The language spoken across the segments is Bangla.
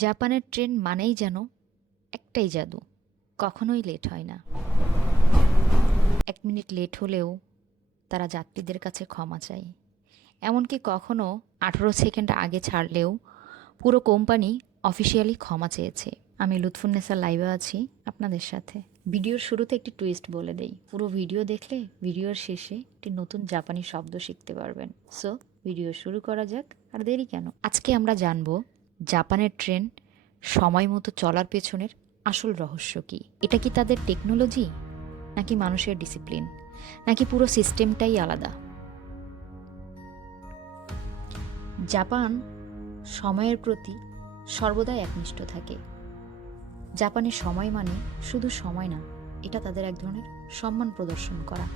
জাপানের ট্রেন মানেই যেন একটাই জাদু, কখনোই লেট হয় না। 1 মিনিট লেট হলেও তারা যাত্রীদের কাছে ক্ষমা চায়। এমনকি কখনো 18 সেকেন্ড আগে ছাড়লেও পুরো কোম্পানি অফিসিয়ালি ক্ষমা চেয়েছে। আমি লুৎফুন্নেসা লাইভে আছি আপনাদের সাথে। ভিডিওর শুরুতে একটি টুইস্ট বলে দেই, পুরো ভিডিও দেখলে ভিডিওর শেষে একটি নতুন জাপানি শব্দ শিখতে পারবেন। সো ভিডিও শুরু করা যাক, আর দেরি কেন। আজকে আমরা জানবো জাপানের ট্রেন সময় মতো চলার পেছনের আসল রহস্য কি। এটা কি তাদের টেকনোলজি, নাকি মানুষের ডিসিপ্লিন, নাকি পুরো সিস্টেমটাই আলাদা? জাপান সময়ের প্রতি সর্বদাই একনিষ্ঠ থাকে। জাপানের সময় মানে শুধু সময় না, এটা তাদের এক ধরনের সম্মান প্রদর্শন করা।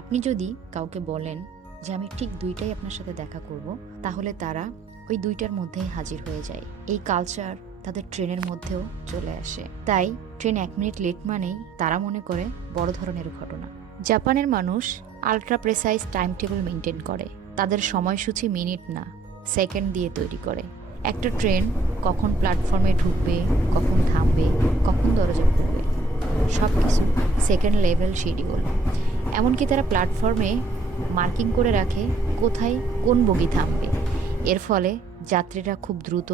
আপনি যদি কাউকে বলেন যে আমি ঠিক 2টায় আপনার সাথে দেখা করব, তাহলে তারা ওই 2টার মধ্যেই হাজির হয়ে যায়। এই কালচার তাদের ট্রেনের মধ্যেও চলে আসে। তাই ট্রেন 1 মিনিট লেট মানেই তারা মনে করে বড় ধরনের ঘটনা। জাপানের মানুষ ultra precise time table maintain করে। তাদের সময়সূচি মিনিট না, সেকেন্ড দিয়ে তৈরি করে। একটা ট্রেন কখন প্ল্যাটফর্মে ঢুকবে, কখন থামবে, কখন দরজা খুলবে, সব কিছু সেকেন্ড লেভেল শিডিউল। এমনকি তারা প্ল্যাটফর্মে মার্কিং করে রাখে কোথায় কোন বগি থামবে। এর ফলে যাত্রীরা খুব দ্রুত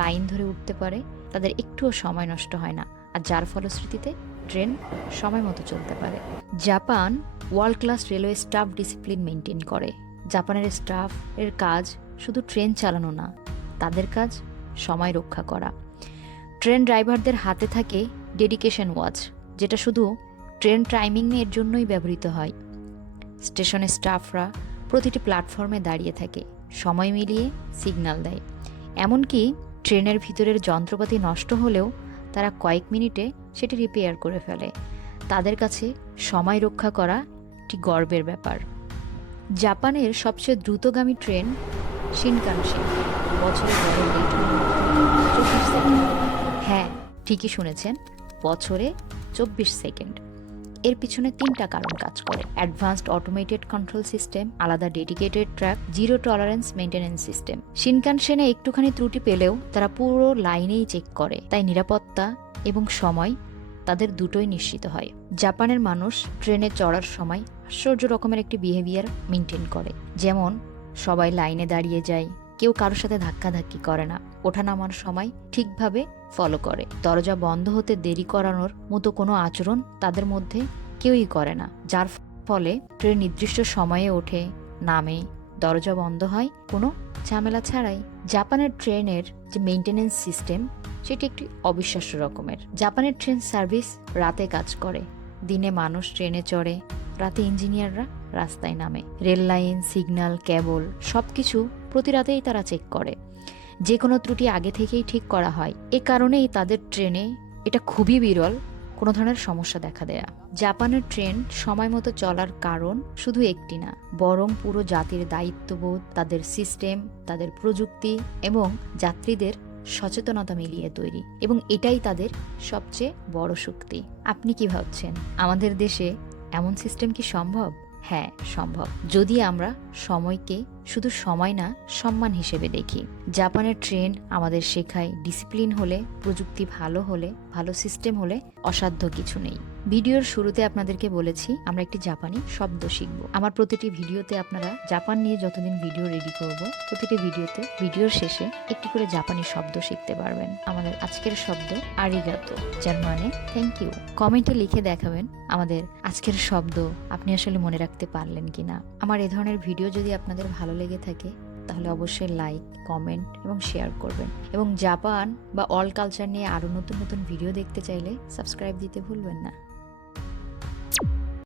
লাইন ধরে উঠতে পারে, তাদের একটুও সময় নষ্ট হয় না, আর যার ফলশ্রুতিতে ট্রেন সময় মতো চলতে পারে। Japan world class railway staff discipline maintain করে। জাপানের স্টাফ এর কাজ শুধু ট্রেন চালানো না, তাদের কাজ সময় রক্ষা করা। ট্রেন ড্রাইভারদের হাতে থাকে ডেডিকেশন ওয়াচ, যেটা শুধু ট্রেন টাইমিংয়ের জন্যই ব্যবহৃত হয়। স্টেশনের স্টাফরা প্রতিটি প্ল্যাটফর্মে দাঁড়িয়ে থাকে, সময় মিলিয়ে সিগন্যাল দেয়। এমনকি ট্রেনের ভিতরের যন্ত্রপাতি নষ্ট হলেও তারা কয়েক মিনিটে সেটি রিপেয়ার করে ফেলে। তাদের কাছে সময় রক্ষা করা একটি গর্বের ব্যাপার। জাপানের সবচেয়ে দ্রুতগামী ট্রেন শিনকানসেন, বছরে গড়ে লেট হয় মাত্র 24 সেকেন্ড। হ্যাঁ, ঠিকই শুনেছেন, বছরে 24 সেকেন্ড। এর পিছনে 3টা কারণ কাজ করে: অ্যাডভান্সড অটোমেটেড কন্ট্রোল সিস্টেম, আলাদা dedicated track, zero tolerance maintenance system. শিনকানসেনে একটুখানি ত্রুটি পেলেও তারা পুরো লাইনেই চেক করে, তাই নিরাপত্তা এবং সময় তাদের দুটোই নিশ্চিত হয়। জাপানের মানুষ ট্রেনে চড়ার সময় আশ্চর্য রকমের একটি বিহেভিয়ার মেনটেন করে। যেমন সবাই লাইনে দাঁড়িয়ে যায়, কেউ কারোর সাথে ধাক্কাধাক্কি করে না, ওঠানামার সময় ঠিকভাবে ফলো করে, দরজা বন্ধ হতে দেরি করানোর মতো কোনো আচরণ তাদের মধ্যে কেউই করে না, যার ফলে ট্রেন নির্দিষ্ট সময়ে ওঠে, নামে, দরজা বন্ধ হয় কোনো ঝামেলা ছাড়াই। জাপানের ট্রেনের যে মেইনটেনেন্স সিস্টেম, সেটি একটি অবিশ্বাস্য রকমের। জাপানের ট্রেন সার্ভিস রাতে কাজ করে, দিনে মানুষ ট্রেনে চড়ে, রাতে ইঞ্জিনিয়াররা রাস্তায় নামে। রেল লাইন, সিগন্যাল, কেবল সবকিছু প্রতি রাতেই তারা চেক করে। যে কোনো ত্রুটি আগে থেকেই ঠিক করা হয়। এ কারণেই তাদের ট্রেনে এটা খুবই বিরল কোনো ধরনের সমস্যা দেখা দেয়া। জাপানের ট্রেন সময় মতো চলার কারণ শুধু একটি না, বরং পুরো জাতির দায়িত্ববোধ, তাদের সিস্টেম, তাদের প্রযুক্তি এবং যাত্রীদের সচেতনতা মিলিয়ে তৈরি, এবং এটাই তাদের সবচেয়ে বড় শক্তি। আপনি কি ভাবছেন, আমাদের দেশে এমন সিস্টেম কি সম্ভব? হ্যাঁ, সম্ভব, যদি আমরা সময়কে শুধু সময় না, সম্মান হিসেবে দেখি। জাপানের ট্রেন আমাদের শেখায় ডিসিপ্লিন হলে, প্রযুক্তি ভালো হলে, ভালো সিস্টেম হলে অসাধ্য কিছু নেই। ভিডিওর শুরুতে আপনাদেরকে বলেছি আমরা একটি জাপানি শব্দ শিখব। আমার প্রতিটি ভিডিওতে আপনারা জাপান নিয়ে যতদিন ভিডিও রেডি করব, প্রতিটি ভিডিওতে ভিডিওর শেষে একটি করে জাপানি শব্দ শিখতে পারবেন। আমাদের আজকের শব্দ আরিগাতো, যার মানে থ্যাংক ইউ। কমেন্টে লিখে দেখাবেন আমাদের আজকের শব্দ আপনি আসলে মনে রাখতে পারলেন কিনা। আমার এ ধরনের ভিডিও যদি আপনাদের ভালো লেগে থাকে, তাহলে অবশ্যই লাইক, কমেন্ট এবং শেয়ার করবেন। এবং জাপান বা অল কালচার নিয়ে আরও নতুন নতুন ভিডিও দেখতে চাইলে সাবস্ক্রাইব দিতে ভুলবেন না।